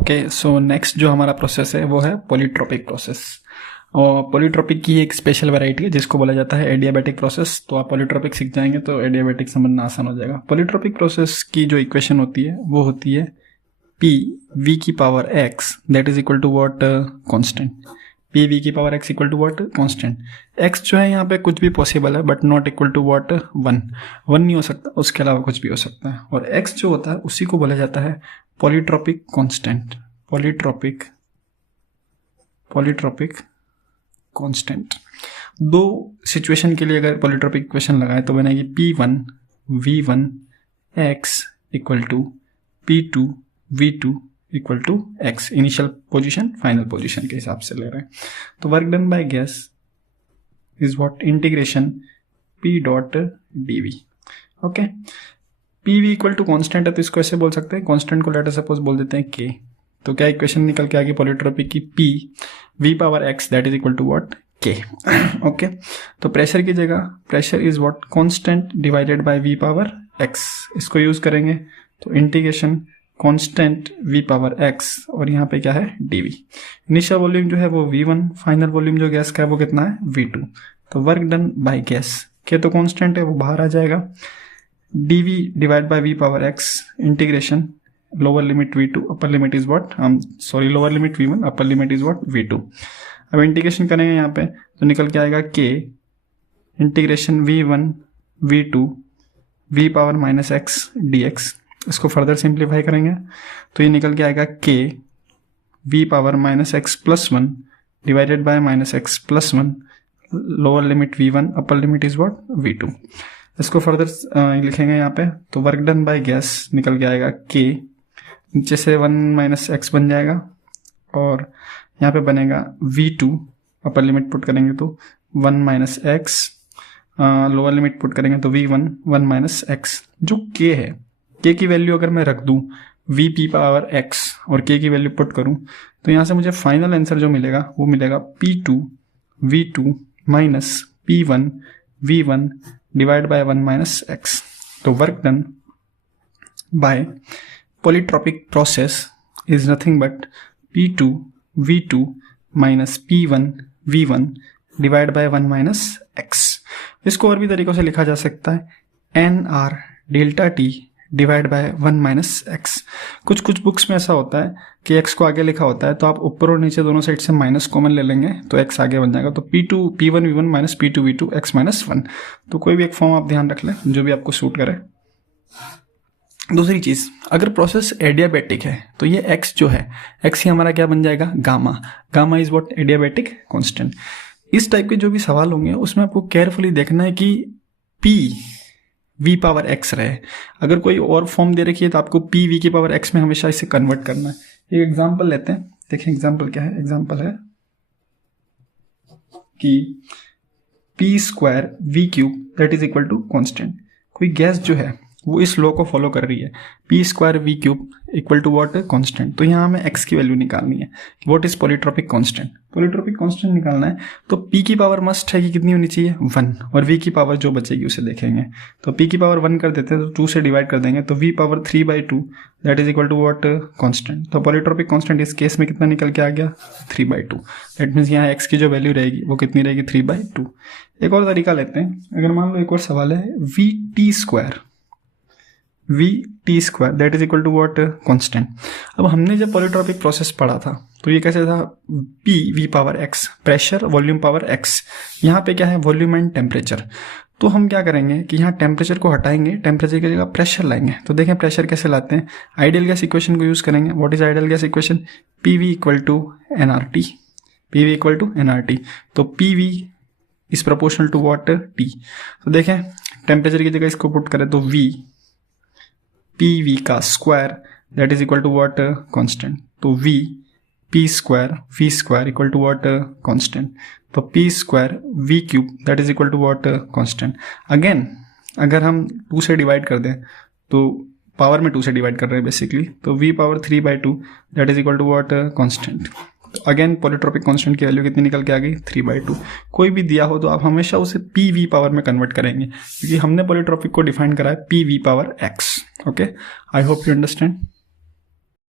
Okay, so next जो हमारा process है वो है पॉलीट्रोपिक प्रोसेस। और पॉलीट्रोपिक की एक स्पेशल वैरायटी है जिसको बोला जाता है एडियाबैटिक प्रोसेस। तो आप पॉलीट्रोपिक सीख जाएंगे तो एडियाबैटिक समझना आसान हो जाएगा। पॉलीट्रोपिक प्रोसेस की जो इक्वेशन होती है वो होती है पी वी की power X that is equal to what constant. P V की power X equal to what constant. X जो है यहाँ पे कुछ भी पॉसिबल है but not equal to what one नहीं हो सकता, उसके अलावा कुछ भी हो सकता है। और एक्स जो होता है उसी को बोला जाता है पॉलीट्रोपिक कांस्टेंट। Polytropic constant. दो सिचुएशन के लिए अगर पॉलीट्रोपिक इक्वेशन लगाए तो बनेगी P1 V1 x equal to P2 V2 equal to x। Initial position final position के हिसाब से ले रहे हैं। तो work done by gas is what integration P dot dv। Okay, Pv equal to constant है तो इसको ऐसे बोल सकते हैं, कॉन्स्टेंट को लेटर सपोज बोल देते हैं k। तो क्या इक्वेशन निकल के आ गई पॉलीट्रोपिक की P v power x that is equal to what k। Okay, तो प्रेशर की जगह pressure is what constant divided by v power x। इसको यूज करेंगे तो integration constant v power x और यहाँ पे क्या है dv। इनिशियल वॉल्यूम जो है वो v1, फाइनल वॉल्यूम जो गैस का है वो कितना है v2। तो वर्क डन बाय गैस के तो कांस्टेंट है वो बाहर आ जाएगा, dv divide by v power x integration lower limit v2 upper limit is what lower limit v1 upper limit is what v2। अब इंटीग्रेशन करेंगे यहाँ पे तो निकल के आएगा k integration v1 v2 v power minus x dx। इसको further simplify करेंगे तो ये निकल के आएगा k v power minus x plus 1 divided by minus x plus 1 lower limit v1 upper limit is what v2। इसको फर्दर लिखेंगे यहाँ पे तो वर्क डन बाय गैस निकल के आएगा k नीचे से 1 माइनस एक्स बन जाएगा और यहाँ पे बनेगा v2 अपर लिमिट पुट करेंगे तो 1 minus x, lower limit put करेंगे तो v1 1 माइनस एक्स। जो k है k की वैल्यू अगर मैं रख दूँ vp पावर x और k की वैल्यू पुट करूँ तो यहाँ से मुझे फाइनल आंसर जो मिलेगा वो मिलेगा p2 v2 minus p1 v1 divide by 1 minus X. तो work done by polytropic process is nothing but P2 V2 minus P1 V1 divide by 1 minus x। इसको और भी तरीकों से लिखा जा सकता है NR delta T divide by 1 minus x। कुछ बुक्स में ऐसा होता है कि x को आगे लिखा होता है तो आप ऊपर और नीचे दोनों साइड से माइनस कॉमन ले लेंगे तो x आगे बन जाएगा। तो P1 V1 minus P2 V2 x minus 1। तो कोई भी एक फॉर्म आप ध्यान रख लें जो भी आपको सूट करे। दूसरी चीज, अगर प्रोसेस एडियाबैटिक है तो ये x जो है x ही हमारा क्या बन जाएगा gamma is what adiabatic constant. इस टाइप के जो भी सवाल होंगे उसमें आपको केयरफुली देखना है कि p v पावर x रहे। अगर कोई और फॉर्म दे रखी है तो आपको p v की पावर x में हमेशा इसे कन्वर्ट करना है। एक एग्जांपल लेते हैं, देखें एग्जांपल क्या है। एग्जांपल है कि p square v cube that is equal to constant. कोई गैस जो है वो इस लॉ को फॉलो कर रही है, P square V cube equal to what constant. तो यहाँ हमें x की वैल्यू निकालनी है, what is polytropic constant. Polytropic constant निकालना है तो p की पावर मस्ट है कि कितनी होनी चाहिए 1 और v की पावर जो बचेगी उसे देखेंगे। तो p की पावर 1 कर देते हैं तो 2 से डिवाइड कर देंगे तो v power 3/2 that is equal to what constant. तो पॉलीट्रोपिक कांस्टेंट इस केस में कितना निकल के आ गया 3/2। दैट मीन्स यहाँ x की जो वैल्यू रहेगी वो कितनी रहेगी 3/2। एक और तरीका लेते हैं, अगर मान लो एक और सवाल है vt square that is equal to what constant. अब हमने जब पॉलीट्रोपिक प्रोसेस पढ़ा था तो ये कैसे था p v power x pressure volume power x। यहाँ पे क्या है वॉल्यूम एंड टेम्परेचर। तो हम क्या करेंगे कि यहाँ टेम्परेचर को हटाएंगे, टेम्परेचर की जगह प्रेशर लाएंगे। तो देखें प्रेशर कैसे लाते हैं, आइडियल गैस इक्वेशन को यूज करेंगे। What is ideal gas equation pv equal to nRT। pv equal to nRT। तो pv is proportional to what t। तो देखें टेम्परेचर की जगह इसको पुट करें तो v pv का square that is equal to what constant. तो v square equal to what constant. तो p square v cube that is equal to what constant. Again अगर हम 2 से डिवाइड कर दें तो पावर में 2 से डिवाइड कर रहे हैं बेसिकली, तो v power 3/2 that is equal to what constant. Again polytropic constant की वैल्यू कितनी निकल के आ गई 3/2। कोई भी दिया हो तो आप हमेशा उसे पी वी पावर में कन्वर्ट करेंगे क्योंकि हमने पॉलीट्रोपिक को डिफाइन करा है P we power x। Okay, I hope you understand.